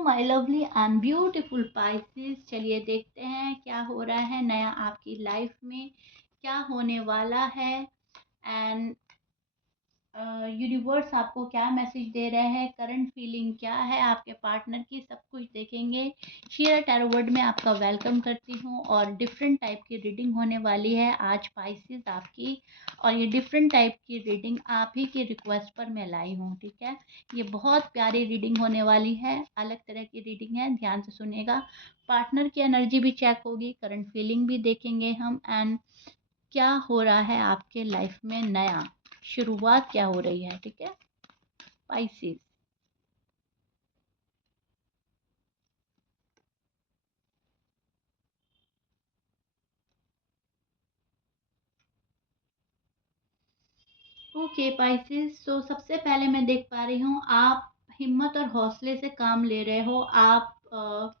My lovely and beautiful Pisces, चलिए देखते हैं क्या हो रहा है नया आपकी लाइफ में, क्या होने वाला है। एंड यूनिवर्स आपको क्या मैसेज दे रहे हैं, करंट फीलिंग क्या है आपके पार्टनर की, सब कुछ देखेंगे। शेयर टैरो वर्ड में आपका वेलकम करती हूँ और डिफरेंट टाइप की रीडिंग होने वाली है आज पाइसेस आपकी। और ये डिफरेंट टाइप की रीडिंग आप ही की रिक्वेस्ट पर मैं लाई हूँ, ठीक है। ये बहुत प्यारी रीडिंग होने वाली है, अलग तरह की रीडिंग है, ध्यान से सुनिएगा। पार्टनर की एनर्जी भी चेक होगी, करंट फीलिंग भी देखेंगे हम, एंड क्या हो रहा है आपके लाइफ में नया, शुरुआत क्या हो रही है, ठीक है। Pisces, okay Pisces. तो सबसे पहले मैं देख पा रही हूँ आप हिम्मत और हौसले से काम ले रहे हो। आप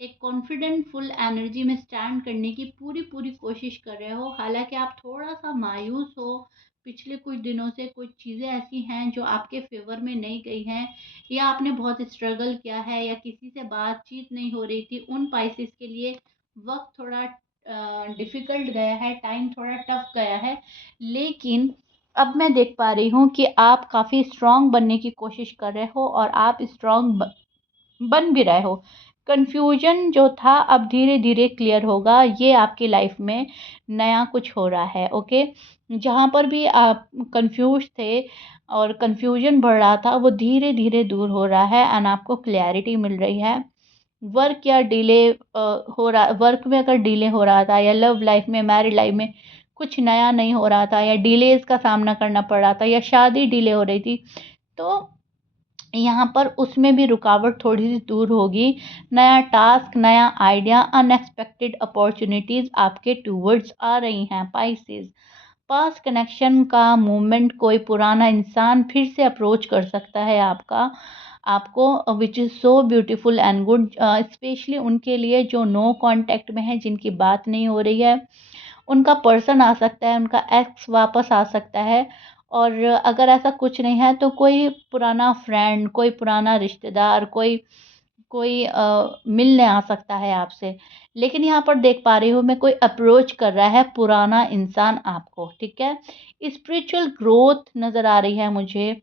एक कॉन्फिडेंट फुल एनर्जी में स्टैंड करने की पूरी पूरी कोशिश कर रहे हो। हालांकि आप थोड़ा सा मायूस हो, पिछले कुछ दिनों से कुछ चीज़ें ऐसी हैं जो आपके फेवर में नहीं गई हैं, या आपने बहुत स्ट्रगल किया है, या किसी से बातचीत नहीं हो रही थी। उन पाइसेस के लिए वक्त थोड़ा डिफ़िकल्ट गया है, टाइम थोड़ा टफ गया है। लेकिन अब मैं देख पा रही हूँ कि आप काफ़ी स्ट्रांग बनने की कोशिश कर रहे हो और आप स्ट्रांग बन भी रहे हो। कन्फ्यूजन जो था अब धीरे धीरे क्लियर होगा। ये आपकी लाइफ में नया कुछ हो रहा है, ओके। जहाँ पर भी आप कंफ्यूज थे और कन्फ्यूजन बढ़ रहा था, वो धीरे धीरे दूर हो रहा है एंड आपको क्लैरिटी मिल रही है। वर्क या डिले हो रहा, वर्क में अगर डिले हो रहा था, या लव लाइफ में, मैरिड लाइफ में कुछ नया नहीं हो रहा था, या डिलेज का सामना करना पड़ रहा था, या शादी डिले हो रही थी, तो यहाँ पर उसमें भी रुकावट थोड़ी सी दूर होगी। नया टास्क, नया आइडिया, अनएक्सपेक्टेड अपॉर्चुनिटीज़ आपके टूवर्ड्स आ रही हैं पाइसेस। पास कनेक्शन का मूवमेंट, कोई पुराना इंसान फिर से अप्रोच कर सकता है आपको, which is so beautiful and good, specially उनके लिए जो नो कांटेक्ट में है, जिनकी बात नहीं हो रही है। उनका पर्सन आ सकता है, उनका एक्स वापस आ सकता है। और अगर ऐसा कुछ नहीं है तो कोई पुराना फ्रेंड, कोई पुराना रिश्तेदार, कोई कोई मिलने आ सकता है आपसे। लेकिन यहाँ पर देख पा रही हूँ मैं, कोई अप्रोच कर रहा है पुराना इंसान आपको, ठीक है। स्पिरिचुअल ग्रोथ नज़र आ रही है मुझे।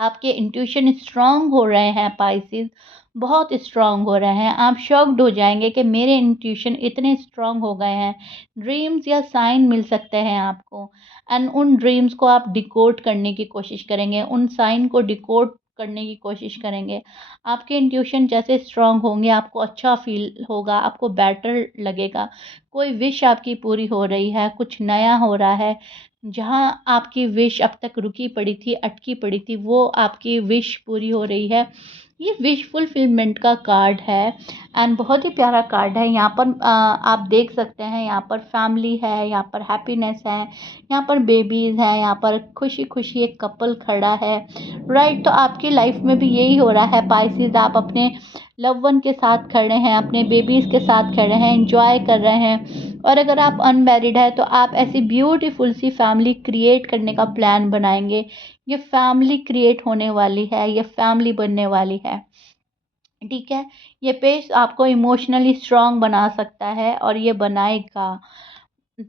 आपके इंट्यूशन स्ट्रांग हो रहे हैं पाइसेस, बहुत स्ट्रांग हो रहे हैं। आप शॉक्ड हो जाएंगे कि मेरे इंट्यूशन इतने स्ट्रांग हो गए हैं। ड्रीम्स या साइन मिल सकते हैं आपको, एंड उन ड्रीम्स को आप डिकोड करने की कोशिश करेंगे, उन साइन को डिकोड करने की कोशिश करेंगे। आपके इंट्यूशन जैसे स्ट्रांग होंगे, आपको अच्छा फील होगा, आपको बेटर लगेगा। कोई विश आपकी पूरी हो रही है, कुछ नया हो रहा है। जहाँ आपकी विश अब तक रुकी पड़ी थी, अटकी पड़ी थी, वो आपकी विश पूरी हो रही है। ये विश फुलफिलमेंट का कार्ड है एंड बहुत ही प्यारा कार्ड है। यहाँ पर आप देख सकते हैं, यहाँ पर फैमिली है, यहाँ पर हैप्पीनेस है, यहाँ पर बेबीज़ हैं, यहाँ पर खुशी खुशी एक कपल खड़ा है, राइट। तो आपकी लाइफ में भी यही हो रहा है पाइसेस। आप अपने लव वन के साथ खड़े हैं, अपने बेबीज़ के साथ खड़े हैं, एंजॉय कर रहे हैं। और अगर आप अनमैरिड है तो आप ऐसी ब्यूटीफुल सी फैमिली क्रिएट करने का प्लान बनाएंगे। ये फैमिली क्रिएट होने वाली है, ये फैमिली बनने वाली है, ठीक है। ये पेज आपको इमोशनली स्ट्रांग बना सकता है और ये बनाएगा।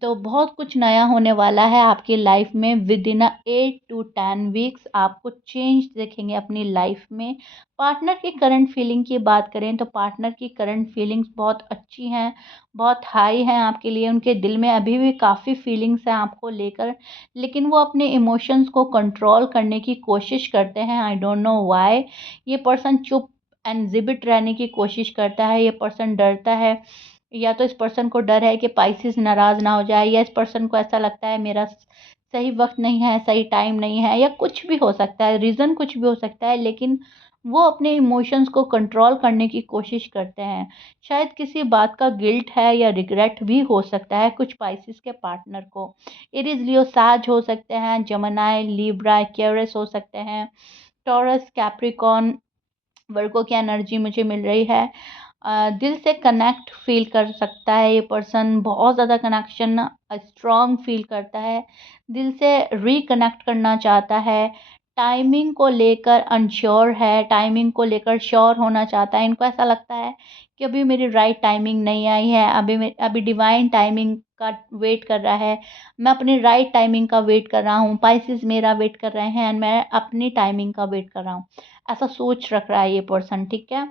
तो बहुत कुछ नया होने वाला है आपकी लाइफ में। विद इन 8 to 10 वीक्स आपको चेंज देखेंगे अपनी लाइफ में। पार्टनर की करंट फीलिंग की बात करें तो पार्टनर की करंट फीलिंग्स बहुत अच्छी हैं, बहुत हाई हैं आपके लिए। उनके दिल में अभी भी काफ़ी फीलिंग्स हैं आपको लेकर, लेकिन वो अपने इमोशंस को कंट्रोल करने की कोशिश करते हैं। I don't know why. ये पर्सन चुप एंड रहने की कोशिश करता है। ये पर्सन डरता है, या तो इस पर्सन को डर है कि पाइसेस नाराज़ ना हो जाए, या इस पर्सन को ऐसा लगता है मेरा सही वक्त नहीं है, सही टाइम नहीं है, या कुछ भी हो सकता है, रीज़न कुछ भी हो सकता है। लेकिन वो अपने इमोशंस को कंट्रोल करने की कोशिश करते हैं। शायद किसी बात का गिल्ट है या रिग्रेट भी हो सकता है कुछ पाइसेस के पार्टनर को। एरीज, लियो, साज हो सकते हैं, जमनाई, लिब्रा, एक्वेरियस हो सकते हैं, टॉरस, कैप्रिकॉर्न, वर्गो की एनर्जी मुझे मिल रही है। दिल से कनेक्ट फील कर सकता है ये पर्सन, बहुत ज़्यादा कनेक्शन स्ट्रॉन्ग फील करता है, दिल से रिकनेक्ट करना चाहता है। टाइमिंग को लेकर अनश्योर है, टाइमिंग को लेकर श्योर होना चाहता है। इनको ऐसा लगता है कि अभी मेरी राइट टाइमिंग नहीं आई है, अभी डिवाइन टाइमिंग का वेट कर रहा है, मैं अपनी राइट टाइमिंग का वेट कर रहा हूँ, पाइसेस मेरा वेट कर रहे हैं एंड मैं अपनी टाइमिंग का वेट कर रहा हूँ। ऐसा सोच रख रहा है ये पर्सन, ठीक है।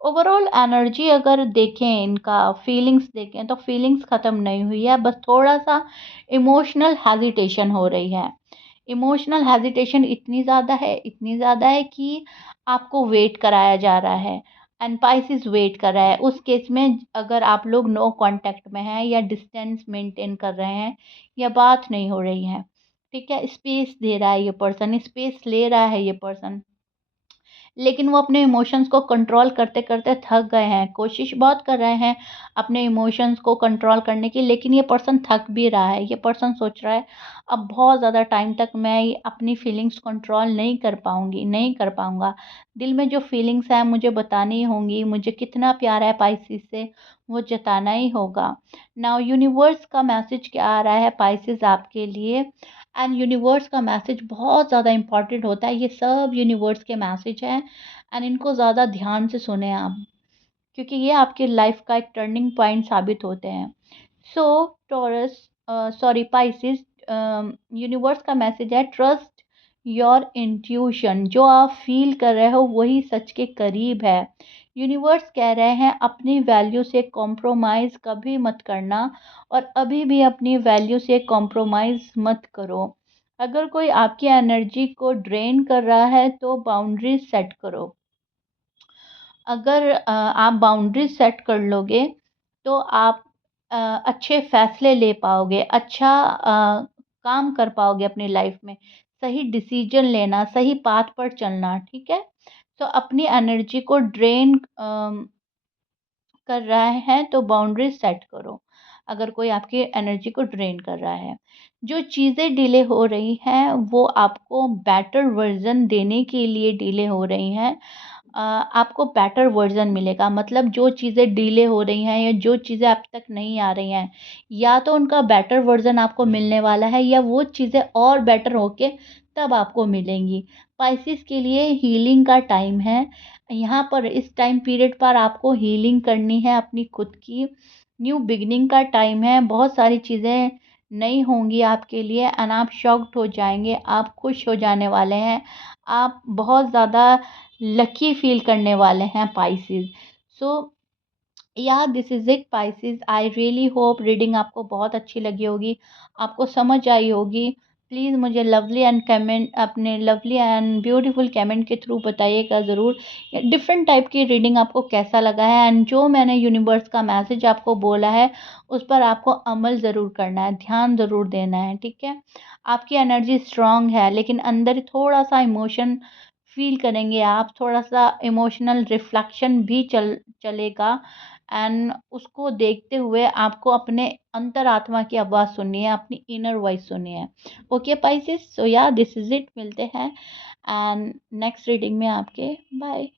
ओवरऑल एनर्जी अगर देखें, इनका फीलिंग्स देखें तो फीलिंग्स ख़त्म नहीं हुई है, बस थोड़ा सा इमोशनल हेजिटेशन हो रही है। इमोशनल हेजिटेशन इतनी ज़्यादा है कि आपको वेट कराया जा रहा है एंड पाइसेस वेट कर रहा है। उस केस में अगर आप लोग नो कांटेक्ट में हैं या डिस्टेंस मेंटेन कर रहे हैं या बात नहीं हो रही है, ठीक है, स्पेस दे रहा है ये पर्सन, स्पेस ले रहा है ये पर्सन, लेकिन वो अपने इमोशंस को कंट्रोल करते-करते थक गए हैं। कोशिश बहुत कर रहे हैं अपने इमोशंस को कंट्रोल करने की, लेकिन ये पर्सन थक भी रहा है। ये पर्सन सोच रहा है अब बहुत ज़्यादा टाइम तक मैं ये अपनी फीलिंग्स कंट्रोल नहीं कर पाऊँगी, नहीं कर पाऊँगा। दिल में जो फीलिंग्स हैं मुझे बतानी होंगी, मुझे कितना प्यार है पाइसेस से वो जताना ही होगा। नाउ यूनिवर्स का मैसेज क्या आ रहा है पाइसेस आपके लिए? एंड यूनिवर्स का मैसेज बहुत ज़्यादा इम्पोर्टेंट होता है। ये सब यूनिवर्स के मैसेज हैं एंड इनको ज़्यादा ध्यान से सुने आप, क्योंकि ये आपकी लाइफ का एक टर्निंग पॉइंट साबित होते हैं। सो टॉरस, सॉरी पाइसेस, यूनिवर्स का मैसेज है ट्रस्ट योर इंट्यूशन। जो आप फील कर रहे हो वही सच के करीब है। यूनिवर्स कह रहे हैं अपनी वैल्यू से कॉम्प्रोमाइज़ कभी मत करना और अभी भी अपनी वैल्यू से कॉम्प्रोमाइज़ मत करो। अगर कोई आपकी एनर्जी को ड्रेन कर रहा है तो बाउंड्रीज सेट करो। अगर आप बाउंड्रीज सेट कर लोगे तो आप अ, अच्छे फैसले ले पाओगे, अच्छा काम कर पाओगे अपनी लाइफ में, सही डिसीजन लेना, सही पाथ पर चलना, ठीक है। तो अपनी एनर्जी को ड्रेन कर रहा है तो बाउंड्रीज सेट करो। अगर कोई आपकी एनर्जी को ड्रेन कर रहा है, जो चीज़ें डिले हो रही हैं वो आपको बेटर वर्जन देने के लिए डिले हो रही हैं। आपको बेटर वर्जन मिलेगा, मतलब जो चीज़ें डिले हो रही हैं या जो चीज़ें अब तक नहीं आ रही हैं, या तो उनका बेटर वर्जन आपको मिलने वाला है या वो चीज़ें और बेटर होके तब आपको मिलेंगी। पाइसेस के लिए हीलिंग का टाइम है। यहाँ पर इस टाइम पीरियड पर आपको हीलिंग करनी है अपनी खुद की। न्यू बिगिनिंग का टाइम है, बहुत सारी चीज़ें नई होंगी आपके लिए एंड आप शॉक्ड हो जाएंगे, आप खुश हो जाने वाले हैं, आप बहुत ज़्यादा लकी फील करने वाले हैं पाइसेस। सो या this is it Pisces, I really hope reading आपको बहुत अच्छी लगी होगी, आपको समझ आई होगी। प्लीज़ मुझे लवली एंड कमेंट, अपने लवली एंड ब्यूटीफुल कमेंट के थ्रू बताइएगा ज़रूर डिफरेंट टाइप की रीडिंग आपको कैसा लगा है एंड जो मैंने यूनिवर्स का मैसेज आपको बोला है उस पर आपको अमल ज़रूर करना है, ध्यान ज़रूर देना है, ठीक है। आपकी एनर्जी स्ट्रांग है लेकिन अंदर थोड़ा सा इमोशन फील करेंगे आप, थोड़ा सा इमोशनल रिफ्लेक्शन भी चलेगा एंड उसको देखते हुए आपको अपने अंतरात्मा की आवाज़ सुननी है, अपनी इनर वॉइस सुननी है। ओके पाइसेस, सो या दिस इज़ इट, मिलते हैं एंड नेक्स्ट रीडिंग में आपके। बाय।